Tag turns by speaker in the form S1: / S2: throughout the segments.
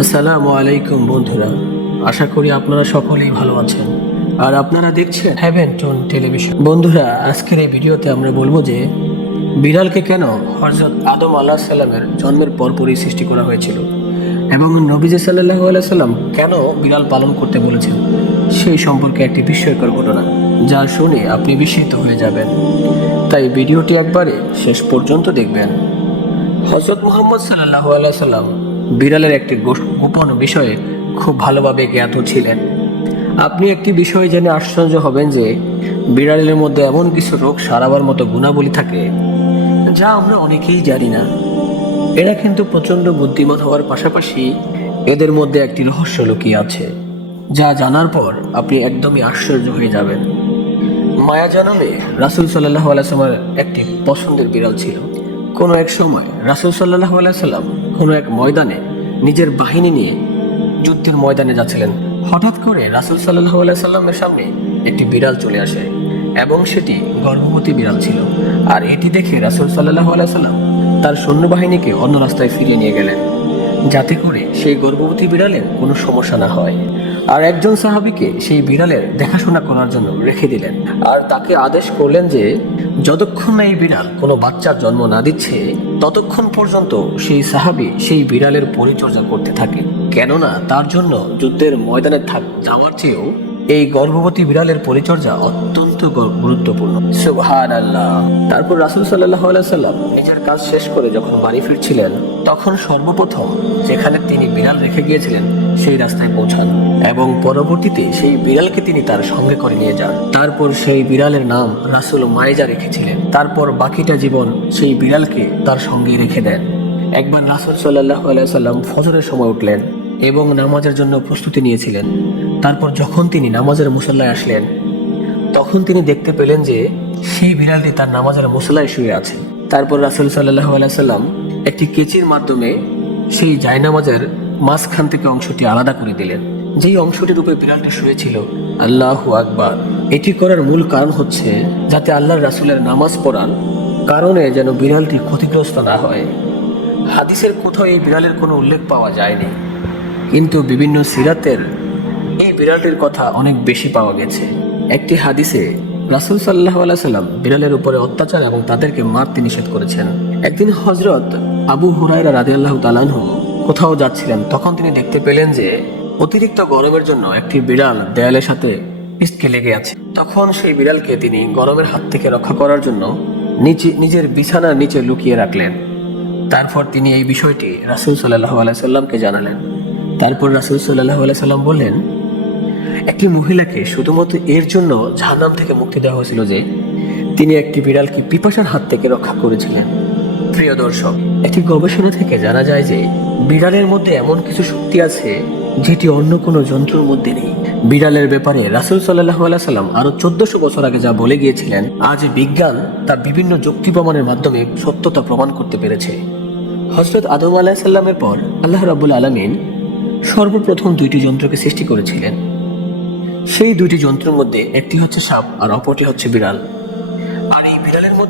S1: আসসালামু আলাইকুম বন্ধুরা। আশা করি আপনারা সকলেই ভালো আছেন। আর আপনারা দেখছেন হ্যাভেন টোন টেলিভিশন বন্ধুরা, আজকের এই ভিডিওতে আমরা বলব যে, বিড়ালকে কেন হজরত আদম আল্লাহ সাল্লামের জন্মের পরপরই সৃষ্টি করা হয়েছিল? এবং নবীজ সাল্লাহ আল্লাহ সাল্লাম কেন বিড়াল পালন করতে বলেছেন? সেই সম্পর্কে একটি বিস্ময়কর ঘটনা, যা শুনে আপনি বিস্মিত হয়ে যাবেন। তাই ভিডিওটি একবারে শেষ পর্যন্ত দেখবেন। হজরত মোহাম্মদ সাল্লাহ সাল্লাম বিড়ালের একটি গোপন বিষয়ে খুব ভালোভাবে জ্ঞাত ছিলেন। আপনি একটি বিষয় জেনে আশ্চর্য হবেন যে বিড়ালের মধ্যে এমন কিছু রোগ সারাবার মতো গুণাবলী থাকে যা আমরা অনেকেই জানি না। এরা কিন্তু প্রচণ্ড বুদ্ধিমান হওয়ার পাশাপাশি এদের মধ্যে একটি রহস্য লুকিয়ে আছে, যা জানার পর আপনি একদমই আশ্চর্য হয়ে যাবেন। মায়া জানালে রাসুল সাল্লাহ আলাইসাল্লামের একটি পছন্দের বিড়াল ছিল। কোনো এক সময় রাসুল সাল্লাহ আলাইসাল্লাম কোনো এক ময়দানে নিজের বাহিনী নিয়ে যুদ্ধের ময়দানে যাচ্ছিলেন। হঠাৎ করে রাসুল সাল্লাহ আলাইসাল্লামের সামনে একটি বিড়াল চলে আসে এবং সেটি গর্ভবতী বিড়াল ছিল। আর এটি দেখে রাসুল সাল্লাহ আলাইসাল্লাম তার সৈন্যবাহিনীকে অন্য রাস্তায় ফিরিয়ে নিয়ে গেলেন, যাতে করে সেই গর্ভবতী বিড়ালের কোনো সমস্যা না হয়। আর একজন সাহাবীকে সেই বিড়ালের দেখাশোনা করার জন্য রেখে দিলেন। আর তাকে আদেশ করলেন যে যতক্ষণ না এই বিড়াল কোনো বাচ্চার জন্ম না দিচ্ছে, ততক্ষণ পর্যন্ত সেই সাহাবী সেই বিড়ালের পরিচর্যা করতে থাকে। কেননা তার জন্য যুদ্ধের ময়দানে যাওয়ার চেয়েও এই গর্ভবতী বিড়ালের পরিচর্যা অত্যন্ত গুরুত্বপূর্ণ। আল্লাহ তারপর রাসুল সাল্লাহ সাল্লাম নিজের কাজ শেষ করে যখন বাড়ি ফিরছিলেন, তখন সর্বপ্রথম যেখানে তিনি বিড়াল রেখে গিয়েছিলেন সেই রাস্তায় পৌঁছান। এবং পরবর্তীতে সেই বিড়ালকে তিনি তার সঙ্গে করে নিয়ে যান। তারপর সেই বিড়ালের নাম রাসুল মায়েজা রেখেছিলেন। তারপর বাকিটা জীবন সেই বিড়ালকে তার সঙ্গে রেখে দেন। একবার রাসুল সাল্লাহ সাল্লাম ফজরের সময় উঠলেন এবং নামাজের জন্য প্রস্তুতি নিয়েছিলেন। তারপর যখন তিনি নামাজের মুসল্লায় আসলেন, তখন তিনি দেখতে পেলেন যে সেই বিড়ালটি তার নামাজের মুসল্লায় শুয়ে আছে। তারপর রাসুল সাল্লাহ সাল্লাম একটি কেচির মাধ্যমে সেই জায়নামাজের মাঝখান থেকে অংশটি আলাদা করে দিলেন। যেই অংশটির উপরে বিড়ালটি শুয়েছিল, আল্লাহ আকবার। এটি করার মূল কারণ হচ্ছে যাতে আল্লাহর রাসুলের নামাজ পড়ান কারণে যেন বিড়ালটি ক্ষতিগ্রস্ত না হয়। হাদিসের কোথাও এই বিড়ালের কোনো উল্লেখ পাওয়া যায়নি। কিন্তু বিভিন্ন সিরাতের এই বিড়ালটির কথা অনেক বেশি পাওয়া গেছে। একটি হাদিসে রাসুল সাল্লাহ সাল্লাম বিড়ালের উপরে অত্যাচার এবং তাদেরকে মারতে নিষেধ করেছেন। একদিন হজরত আবু হুরাইরা রাজি আল্লাহ তালানহু কোথাও যাচ্ছিলেন, তখন তিনি দেখতে পেলেন যে অতিরিক্ত গরমের জন্য একটি বিড়াল দেয়ালের সাথে পিসকে লেগে আছে। তখন সেই বিড়ালকে তিনি গরমের হাত থেকে রক্ষা করার জন্য নিচে, নিজের বিছানার নিচে লুকিয়ে রাখলেন। তারপর তিনি এই বিষয়টি রাসুল সাল্লাহ আলাইসাল্লামকে জানালেন। তারপর রাসুল সাল্লাহ আলাইসাল্লাম বললেন, একটি মহিলাকে শুধুমাত্র এর জন্য জাহান্নাম থেকে মুক্তি দেওয়া হয়েছিল যে তিনি একটি বিড়ালকে পিপাসার হাত থেকে রক্ষা করেছিলেন। প্রিয় দর্শক, একটি গবেষণা থেকে জানা যায় যে বিড়ালের মধ্যে এমন কিছু শক্তি আছে যেটি অন্য কোনো যন্ত্রের মধ্যে নেই। বিড়ালের ব্যাপারে রাসুল সাল্লাহ সাল্লাম আরও চোদ্দশো বছর আগে যা বলে গিয়েছিলেন, আজ বিজ্ঞান তা বিভিন্ন যুক্তি প্রমাণের মাধ্যমে সত্যতা প্রমাণ করতে পেরেছে। হজরত আদম আলাহ সাল্লামের পর আল্লাহ রাবুল আলমিন সর্বপ্রথম দুইটি যন্ত্রকে সৃষ্টি করেছিলেন। সেই দুইটি যন্ত্রের মধ্যে একটি হচ্ছে সাপ আর অপরটি হচ্ছে বিড়াল।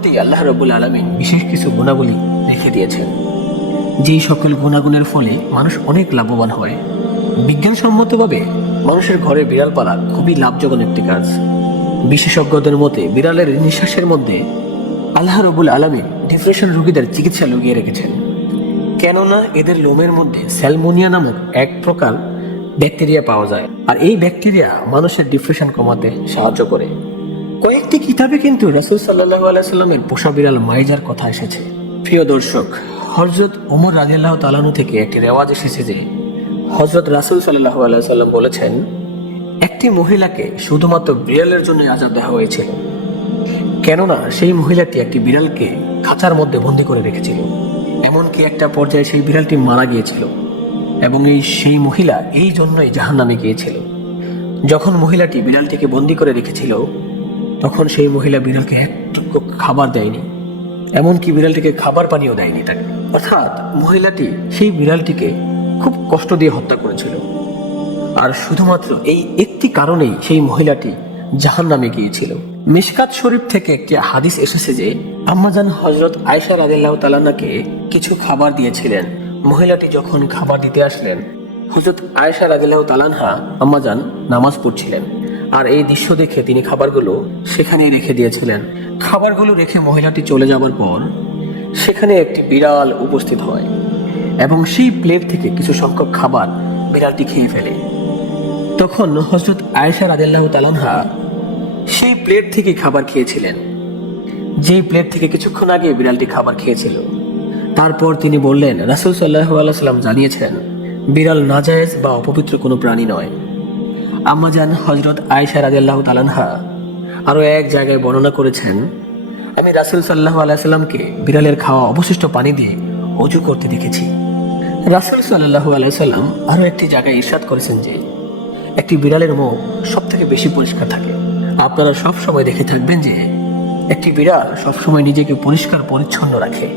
S1: মধ্যেই আল্লাহ রবুল আলমিন বিশেষ কিছু গুণাবলী রেখে দিয়েছেন। যেই সকল গুণাগুণের ফলে মানুষ অনেক লাভবান হয়। বিজ্ঞানসম্মতভাবে মানুষের ঘরে বিড়াল পালা খুবই লাভজনক একটি কাজ। বিশেষজ্ঞদের মতে বিড়ালের নিঃশ্বাসের মধ্যে আল্লাহ রবুল আলমিন ডিপ্রেশন রোগীদের চিকিৎসা লুকিয়ে রেখেছেন। কেননা এদের লোমের মধ্যে স্যালমোনিয়া নামক এক প্রকার ব্যাকটেরিয়া পাওয়া যায়। আর এই ব্যাকটেরিয়া মানুষের ডিপ্রেশন কমাতে সাহায্য করে। কয়েকটি কিতাবে কিন্তু রাসুল সাল্লাহ আলাইসাল্লামের পোষা বিড়াল মাইজার কথা এসেছে। প্রিয় দর্শক হজরত ওমর রাজিয়াল্লাহ তালানু থেকে একটি রেওয়াজ এসেছে যে হজরত রাসুল সাল্লাহ আলাইসাল্লাম বলেছেন, একটি মহিলাকে শুধুমাত্র বিড়ালের জন্য আজাদ দেওয়া হয়েছিল কেননা সেই মহিলাটি একটি বিড়ালকে খাঁচার মধ্যে বন্দি করে রেখেছিল। এমনকি একটা পর্যায়ে সেই বিড়ালটি মারা গিয়েছিল এবং এই সেই মহিলা এই জন্যই জাহান নামে গিয়েছিল। যখন মহিলাটি বিড়ালটিকে বন্দি করে রেখেছিল তখন সেই মহিলা বিড়ালকে একটুকু খাবার দেয়নি। এমনকি বিড়ালটিকে খাবার পানিও দেয়নি তাকে অর্থাৎ মহিলাটি সেই বিড়ালটিকে খুব কষ্ট দিয়ে হত্যা করেছিল। আর শুধুমাত্র এই একটি কারণেই সেই মহিলাটি জাহান নামে গিয়েছিল। মিশকাত শরীফ থেকে একটি হাদিস এসেছে যে, আম্মাজান হজরত আয়সা রাদিল্লাহ তালানাকে কিছু খাবার দিয়েছিলেন। মহিলাটি যখন খাবার দিতে আসলেন হজরত আয়েশা রাদিল্লাহ তালানহা আম্মাজান নামাজ পড়ছিলেন। আর এই দৃশ্য দেখে তিনি খাবারগুলো সেখানেই রেখে দিয়েছিলেন। খাবারগুলো রেখে মহিলাটি চলে যাওয়ার পর সেখানে একটি বিড়াল উপস্থিত হয় এবং সেই প্লেট থেকে কিছু সংখ্যক খাবার বিড়ালটি খেয়ে ফেলে। তখন হজরত আয়েশা রাদিল্লাহ তালানহা সেই প্লেট থেকে খাবার খেয়েছিলেন। যেই প্লেট থেকে কিছুক্ষণ আগে বিড়ালটি খাবার খেয়েছিল। তারপর তিনি বললেন, রাসুল সাল্লাহ সাল্লাম জানিয়েছেন, বিড়াল নাজায়েজ বা অপবিত্র কোনো প্রাণী নয়। আম্মাজান হজরত আয়েশা রাদিয়াল্লাহু তালানহা আরও এক জায়গায় বর্ণনা করেছেন, আমি রাসুল সাল্লাহ আলাইসাল্লামকে বিড়ালের খাওয়া অবশিষ্ট পানি দিয়ে অজু করতে দেখেছি। রাসুল সাল্লাহু আলাইসাল্লাম আরও একটি জায়গায় ইরশাদ করেছেন যে, একটি বিড়ালের মুখ সব থেকে বেশি পরিষ্কার থাকে। আপনারা সব সময় দেখে থাকবেন যে, একটি বিড়াল সবসময় নিজেকে পরিষ্কার পরিচ্ছন্ন রাখে।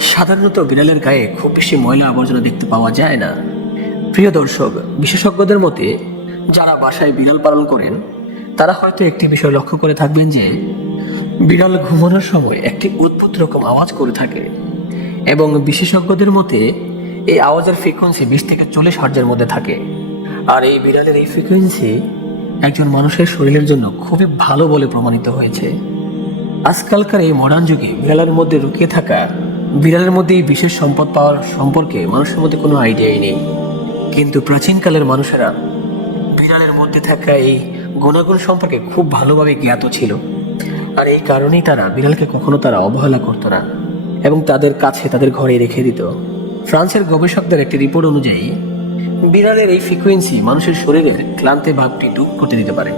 S1: সাধারণত বিড়ালের গায়ে খুব বেশি ময়লা আবর্জনা দেখতে পাওয়া যায় না। প্রিয় দর্শক, বিশেষজ্ঞদের মতে যারা বাসায় বিড়াল পালন করেন, তারা হয়তো একটি বিষয় লক্ষ্য করে থাকবেন যে, বিড়াল ঘুমানোর সময় একটি অদ্ভুত রকম আওয়াজ করে থাকে এবং বিশেষজ্ঞদের মতে, এই আওয়াজের ফ্রিকোয়েন্সি বিশ থেকে চল্লিশ হার্জের মধ্যে থাকে। আর এই বিড়ালের এই ফ্রিকোয়েন্সি একজন মানুষের শরীরের জন্য খুবই ভালো বলে প্রমাণিত হয়েছে। আজকালকার এই মডার্ন যুগে বিড়ালের মধ্যে লুকিয়ে থাকা, বিড়ালের মধ্যে এই বিশেষ সম্পদ পাওয়ার সম্পর্কে মানুষের মধ্যে কোনো আইডিয়াই নেই। কিন্তু প্রাচীনকালের মানুষেরা বিড়ালের মধ্যে থাকা এই গুণাগুণ সম্পর্কে খুব ভালোভাবে জ্ঞাত ছিল। আর এই কারণেই তারা বিড়ালকে কখনো তারা অবহেলা করতো না এবং তাদের কাছে তাদের ঘরে রেখে দিত। ফ্রান্সের গবেষকদের একটি রিপোর্ট অনুযায়ী, বিড়ালের এই ফ্রিকোয়েন্সি মানুষের শরীরের ক্লান্তি ভাবটি দূর করতে দিতে পারে।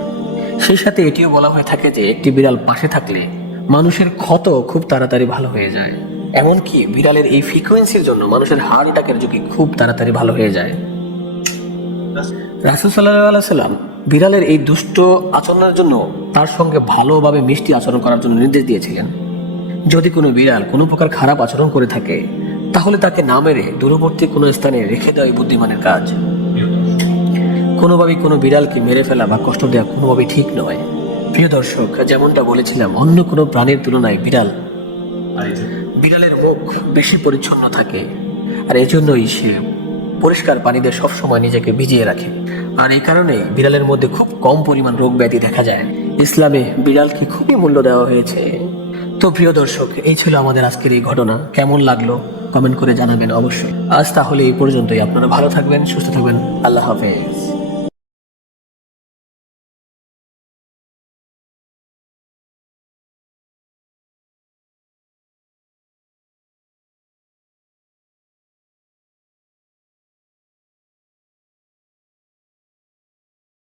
S1: সেই সাথে এটিও বলা হয়ে থাকে যে একটি বিড়াল পাশে থাকলে মানুষের ক্ষত খুব তাড়াতাড়ি ভালো হয়ে যায়। এমনকি বিড়ালের এই ফ্রিকোয়েন্সির জন্য মানুষের হার্ট অ্যাটাকের ঝুঁকি খুব তাড়াতাড়ি ভালো হয়ে যায়। রাসুল সাল্লাহ সাল্লাম বিড়ালের এই দুষ্ট আচরণের জন্য তার সঙ্গে ভালোভাবে মিষ্টি আচরণ করার জন্য নির্দেশ দিয়েছিলেন। যদি কোনো বিড়াল কোনো প্রকার খারাপ আচরণ করে থাকে তাহলে তাকে না মেরে দূরবর্তী কোনো স্থানে রেখে দেওয়াই বুদ্ধিমানের কাজ। কোনোভাবেই কোনো বিড়ালকে মেরে ফেলা বা কষ্ট দেওয়া কোনোভাবেই ঠিক নয়। প্রিয় দর্শক যেমনটা বলেছিলাম অন্য কোনো প্রাণীর তুলনায় বিড়াল বিড়ালের মুখ বেশি পরিচ্ছন্ন থাকে আর এজন্যই সে পরিষ্কার পানিতে সবসময় নিজেকে ভিজিয়ে রাখে। আর এই কারণেই বিড়ালের মধ্যে খুব কম পরিমাণ রোগ ব্যাধি দেখা যায়। ইসলামে বিড়ালকে খুবই মূল্য দেওয়া হয়েছে। তো প্রিয় দর্শক, এই ছিল আমাদের আজকের এই ঘটনা। কেমন লাগল? কমেন্ট করে জানাবেন অবশ্যই। আজ তাহলে এই পর্যন্তই। আপনারা ভালো থাকবেন, সুস্থ থাকবেন। আল্লাহ হাফেজ।